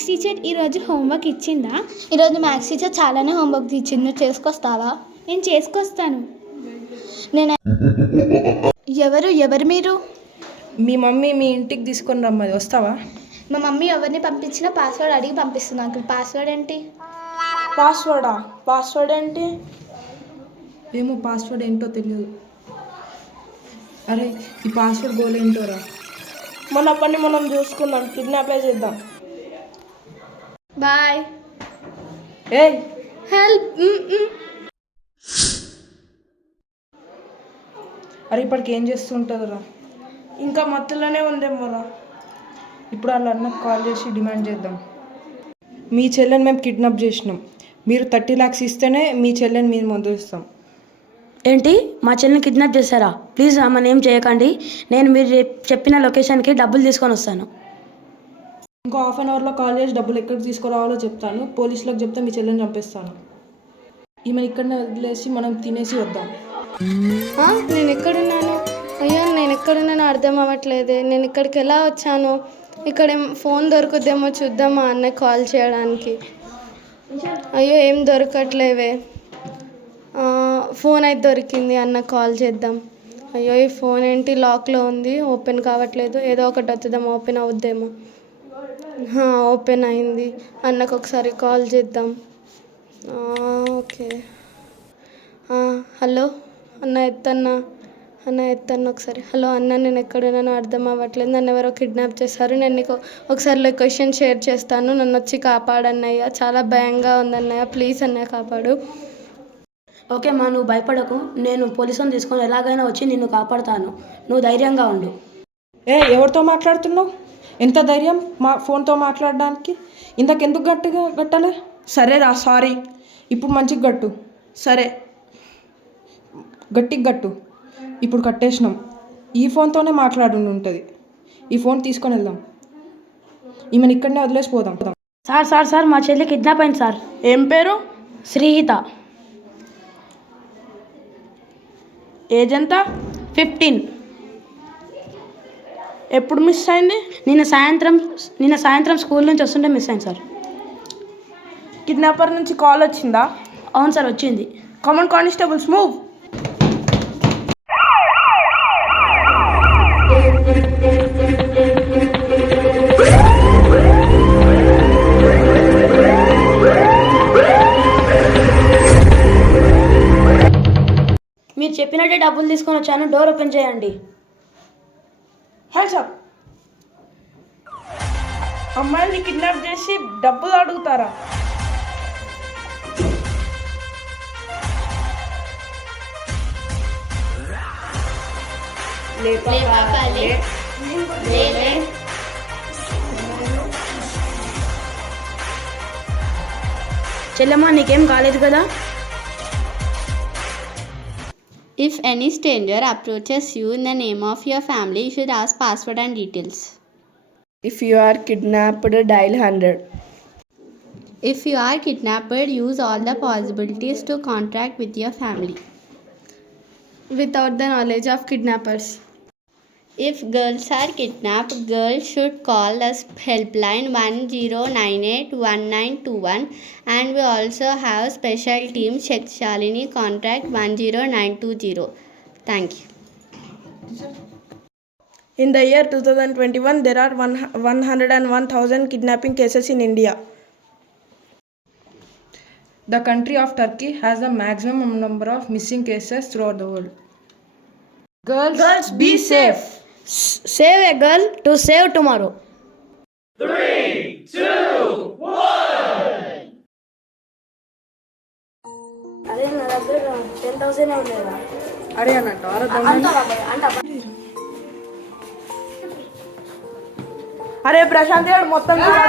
Maths teacher ఈరోజు homework ఇచ్చిందా? ఈరోజు మ్యాథ్స్ టీచర్ చాలానే హోంవర్క్ ఇచ్చింది. నువ్వు చేసుకొస్తావా? నేను చేసుకొస్తాను. నేను ఎవరు మీరు? మీ మమ్మీ మీ ఇంటికి తీసుకొని రమ్మది, వస్తావా? మా మమ్మీ ఎవరిని పంపించినా పాస్వర్డ్ అడిగి పంపిస్తుంది అంకుల్. పాస్వర్డ్ ఏంటి? పాస్వర్డ్ ఏంటి? ఏమో పాస్వర్డ్ ఏంటో తెలియదు. అరే ఈ పాస్వర్డ్ గోల్ ఏంటోరా? మన పని మనం చూసుకుందాం, కిడ్నాప్ చేద్దాం. బాయ్. ఏ హెల్ప్. అరే ఇప్పటికి ఏం చేస్తుంటుందిరా? ఇంకా మత్తులోనే ఉందేమోరా. ఇప్పుడు వాళ్ళ అన్నకు కాల్ చేసి డిమాండ్ చేద్దాం. మీ చెల్లెని మేము కిడ్నాప్ చేసినాం, మీరు 30 lakhs ఇస్తేనే మీ చెల్లెని మేము వదిలిస్తాం. ఏంటి? మా చెల్లిని కిడ్నాప్ చేశారా? ప్లీజ్ ఆమెను ఏం చేయకండి. నేను మీరు చెప్పిన లొకేషన్కి డబ్బులు తీసుకొని వస్తాను. ఇంకో 1/2 hourలో కాల్ చేసి డబ్బులు ఎక్కడికి తీసుకురావాలో చెప్తాను. పోలీసులకు చెప్తే మీ చెల్లెని చంపేస్తాను. ఈమెను ఇక్కడనే వదిలేసి మనం తినేసి వద్దాం. నేను ఎక్కడున్నాను? అయ్యో నేను ఎక్కడున్నానో అర్థం అవ్వట్లేదే. నేను ఇక్కడికి ఎలా వచ్చాను? ఇక్కడ ఫోన్ దొరుకుద్దేమో చూద్దామా అన్నయ్య కాల్ చేయడానికి. అయ్యో ఏం దొరకట్లేవే. ఫోన్ అయితే దొరికింది, అన్న కాల్ చేద్దాం. అయ్యో ఈ ఫోన్ ఏంటి లాక్లో ఉంది, ఓపెన్ కావట్లేదు. ఏదో ఒకటి వద్దాం, ఓపెన్ అవుద్దేమో. ఓపెన్ అయింది. అన్నకు ఒకసారి కాల్ చేద్దాం. ఓకే. హలో అన్న, ఎత్తన్న ఒకసారి. హలో అన్న, నేను ఎక్కడున్నానో అర్థం అవ్వట్లేదు. నన్ను ఎవరో కిడ్నాప్ చేశారు. నేను నీకు ఒకసారి లొకేషన్ షేర్ చేస్తాను. నన్ను వచ్చి కాపాడన్నయ్య. చాలా భయంగా ఉందన్నయ్య. ప్లీజ్ అన్నయ్య కాపాడు. ఓకే అమ్మా, నువ్వు భయపడకు. నేను పోలీసుని తీసుకొని ఎలాగైనా వచ్చి నిన్ను కాపాడుతాను. నువ్వు ధైర్యంగా ఉండు. ఎవరితో మాట్లాడుతున్నావు? ఎంత ధైర్యం మా ఫోన్తో మాట్లాడడానికి? ఇంతకెందుకు గట్టిగా గట్టలే? సరేరా, సారీ. ఇప్పుడు మంచిగా గట్టు. సరే గట్టిగా గట్టు. ఇప్పుడు కట్టేసినాం. ఈ ఫోన్తోనే మాట్లాడి ఉంటుంది. ఈ ఫోన్ తీసుకొని వెళ్దాం. ఈమెను ఇక్కడనే వదిలేసిపోదాం. సార్ మా చెల్లి కిడ్నాప్ అయింది సార్. ఏం పేరు? శ్రీహిత. ఏజ్ ఎంత? 15. ఎప్పుడు మిస్ అయింది? నిన్న సాయంత్రం స్కూల్ నుంచి వస్తుంటే మిస్ అయింది సార్. కిడ్నాపర్ నుంచి కాల్ వచ్చిందా? అవును సార్, వచ్చింది. Common constables move. మీరు చెప్పినట్టే డబ్బులు తీసుకొని వచ్చాను. డోర్ ఓపెన్ చేయండి. హెల్స్ అప్. అమ్మాయిని కిడ్నాప్ చేసి డబ్బులు అడుగుతారా? చెల్లెమ్మ, నీకేం కాలేదు కదా? If any stranger approaches you in the name of your family, you should ask password and details. If you are kidnapped, dial 100. If you are kidnapped, use all the possibilities to contact with your family. Without the knowledge of kidnappers. If girls are kidnapped, girls should call us helpline 10981921, and we also have special team Shalini contact 10920. Thank you. In the year 2021, there are 101,000 kidnapping cases in India. The country of Turkey has the maximum number of missing cases throughout the world. Girls be safe. Save a girl to save tomorrow. 3, 2, 1. అదే నా దగ్గర 10,000 ఉండేదా? అరే అన్నట్టు అరే ప్రశాంత్ గారు మొత్తం చేసి